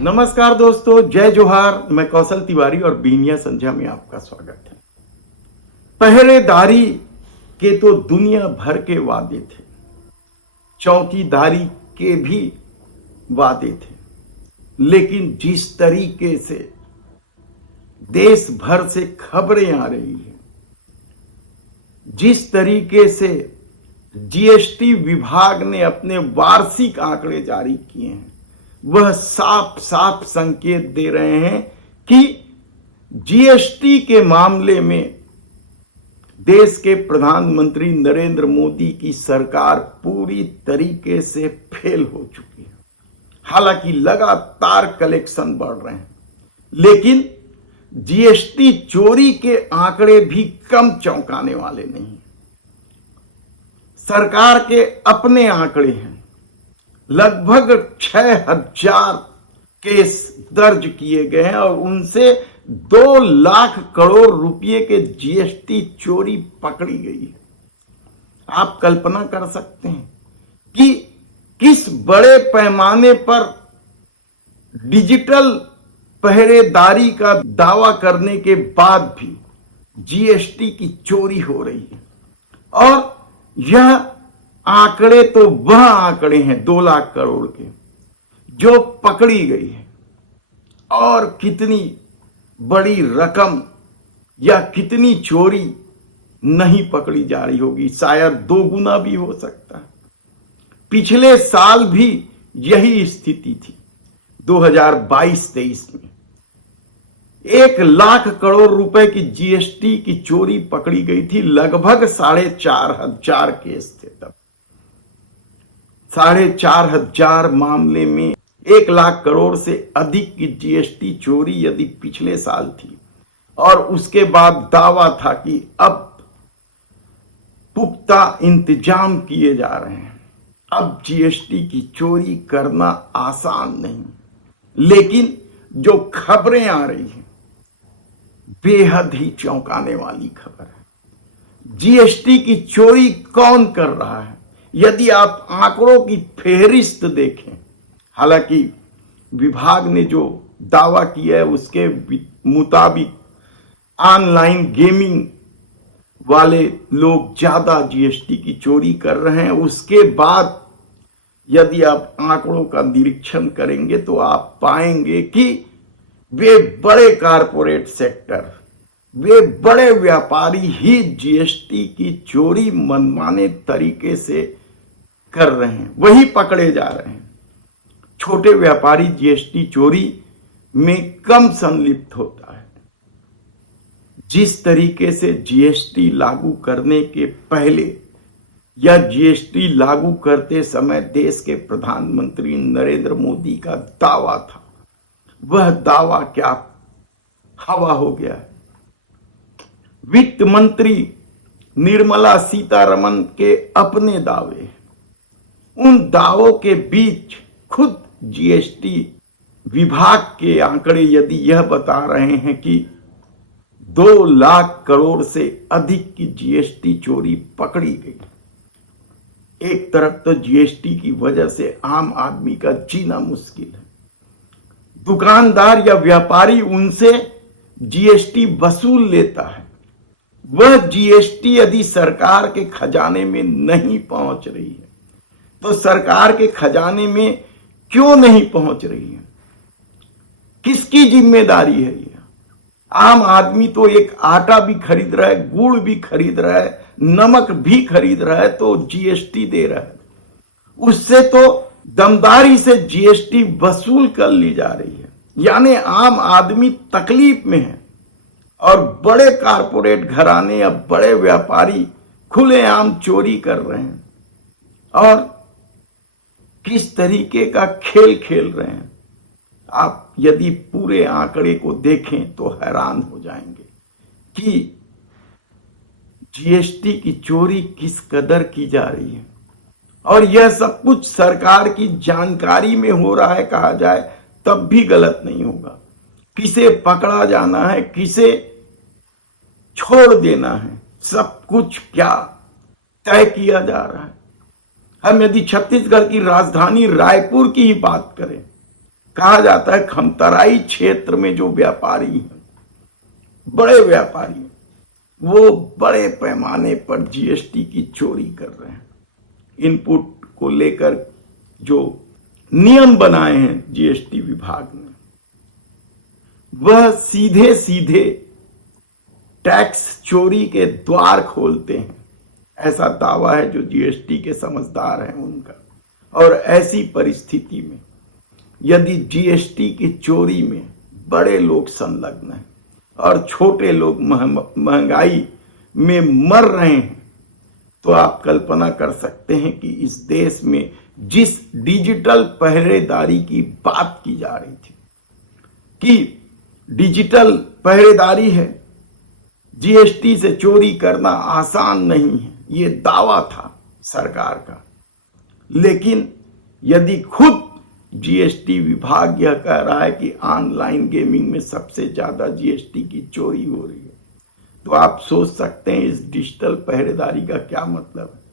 नमस्कार दोस्तों, जय जोहार। मैं कौशल तिवारी और बीनिया संध्या में आपका स्वागत है। पहरेदारी के तो दुनिया भर के वादे थे, चौकीदारी के भी वादे थे, लेकिन जिस तरीके से देश भर से खबरें आ रही हैं, जिस तरीके से जीएसटी विभाग ने अपने वार्षिक आंकड़े जारी किए हैं, वह साफ साफ संकेत दे रहे हैं कि जीएसटी के मामले में देश के प्रधानमंत्री नरेंद्र मोदी की सरकार पूरी तरीके से फेल हो चुकी है। हालांकि लगातार कलेक्शन बढ़ रहे हैं, लेकिन जीएसटी चोरी के आंकड़े भी कम चौंकाने वाले नहीं। सरकार के अपने आंकड़े हैं, लगभग 6000 केस दर्ज किए गए हैं और उनसे 2 लाख करोड़ रुपए के जीएसटी चोरी पकड़ी गई है। आप कल्पना कर सकते हैं कि किस बड़े पैमाने पर डिजिटल पहरेदारी का दावा करने के बाद भी जीएसटी की चोरी हो रही है। और यह आंकड़े तो वह आंकड़े हैं 2 लाख करोड़ के जो पकड़ी गई है, और कितनी बड़ी रकम या कितनी चोरी नहीं पकड़ी जा रही होगी, शायद 2 गुना भी हो सकता है। पिछले साल भी यही स्थिति थी। 2022-23 में 1 लाख करोड़ रुपए की जीएसटी की चोरी पकड़ी गई थी। लगभग 4500 केस थे तब। 4500 मामले में 1 लाख करोड़ से अधिक की जीएसटी चोरी यदि पिछले साल थी, और उसके बाद दावा था कि अब पुख्ता इंतजाम किए जा रहे हैं, अब जीएसटी की चोरी करना आसान नहीं। लेकिन जो खबरें आ रही हैं, बेहद ही चौंकाने वाली खबर है। जीएसटी की चोरी कौन कर रहा है? यदि आप आंकड़ों की फेहरिस्त देखें, हालांकि विभाग ने जो दावा किया है उसके मुताबिक ऑनलाइन गेमिंग वाले लोग ज्यादा जीएसटी की चोरी कर रहे हैं। उसके बाद यदि आप आंकड़ों का निरीक्षण करेंगे तो आप पाएंगे कि वे बड़े कारपोरेट सेक्टर, वे बड़े व्यापारी ही जीएसटी की चोरी मनमाने तरीके से कर रहे हैं, वही पकड़े जा रहे हैं। छोटे व्यापारी जीएसटी चोरी में कम संलिप्त होता है। जिस तरीके से जीएसटी लागू करने के पहले या जीएसटी लागू करते समय देश के प्रधानमंत्री नरेंद्र मोदी का दावा था, वह दावा क्या हवा हो गया है। वित्त मंत्री निर्मला सीतारमण के अपने दावे, उन दावों के बीच खुद जीएसटी विभाग के आंकड़े यदि यह बता रहे हैं कि 2 लाख करोड़ से अधिक की जीएसटी चोरी पकड़ी गई। एक तरफ तो जीएसटी की वजह से आम आदमी का जीना मुश्किल है। दुकानदार या व्यापारी उनसे जीएसटी वसूल लेता है, वह जीएसटी यदि सरकार के खजाने में नहीं पहुंच रही है तो सरकार के खजाने में क्यों नहीं पहुंच रही है? किसकी जिम्मेदारी है ये? आम आदमी तो एक आटा भी खरीद रहा है, गुड़ भी खरीद रहा है, नमक भी खरीद रहा है, तो जीएसटी दे रहा है। उससे तो दमदारी से जीएसटी वसूल कर ली जा रही है। यानी आम आदमी तकलीफ में है और बड़े कारपोरेट घराने या बड़े व्यापारी खुलेआम चोरी कर रहे हैं। और किस तरीके का खेल खेल रहे हैं, आप यदि पूरे आंकड़े को देखें तो हैरान हो जाएंगे कि जीएसटी की चोरी किस कदर की जा रही है। और यह सब कुछ सरकार की जानकारी में हो रहा है कहा जाए तब भी गलत नहीं होगा। किसे पकड़ा जाना है, किसे छोड़ देना है, सब कुछ क्या तय किया जा रहा है। हम यदि छत्तीसगढ़ की राजधानी रायपुर की ही बात करें कहा जाता है खमतराई क्षेत्र में जो व्यापारी हैं, बड़े व्यापारी, वो बड़े पैमाने पर जीएसटी की चोरी कर रहे हैं। इनपुट को लेकर जो नियम बनाए हैं जीएसटी विभाग ने, वह सीधे सीधे टैक्स चोरी के द्वार खोलते हैं, ऐसा दावा है जो जीएसटी के समझदार हैं उनका। और ऐसी परिस्थिति में यदि जीएसटी की चोरी में बड़े लोग संलग्न हैं और छोटे लोग महंगाई में मर रहे हैं, तो आप कल्पना कर सकते हैं कि इस देश में जिस डिजिटल पहरेदारी की बात की जा रही थी कि डिजिटल पहरेदारी है, जीएसटी से चोरी करना आसान नहीं है, ये दावा था सरकार का। लेकिन यदि खुद जीएसटी विभाग यह कह रहा है कि ऑनलाइन गेमिंग में सबसे ज्यादा जीएसटी की चोरी हो रही है, तो आप सोच सकते हैं इस डिजिटल पहरेदारी का क्या मतलब है।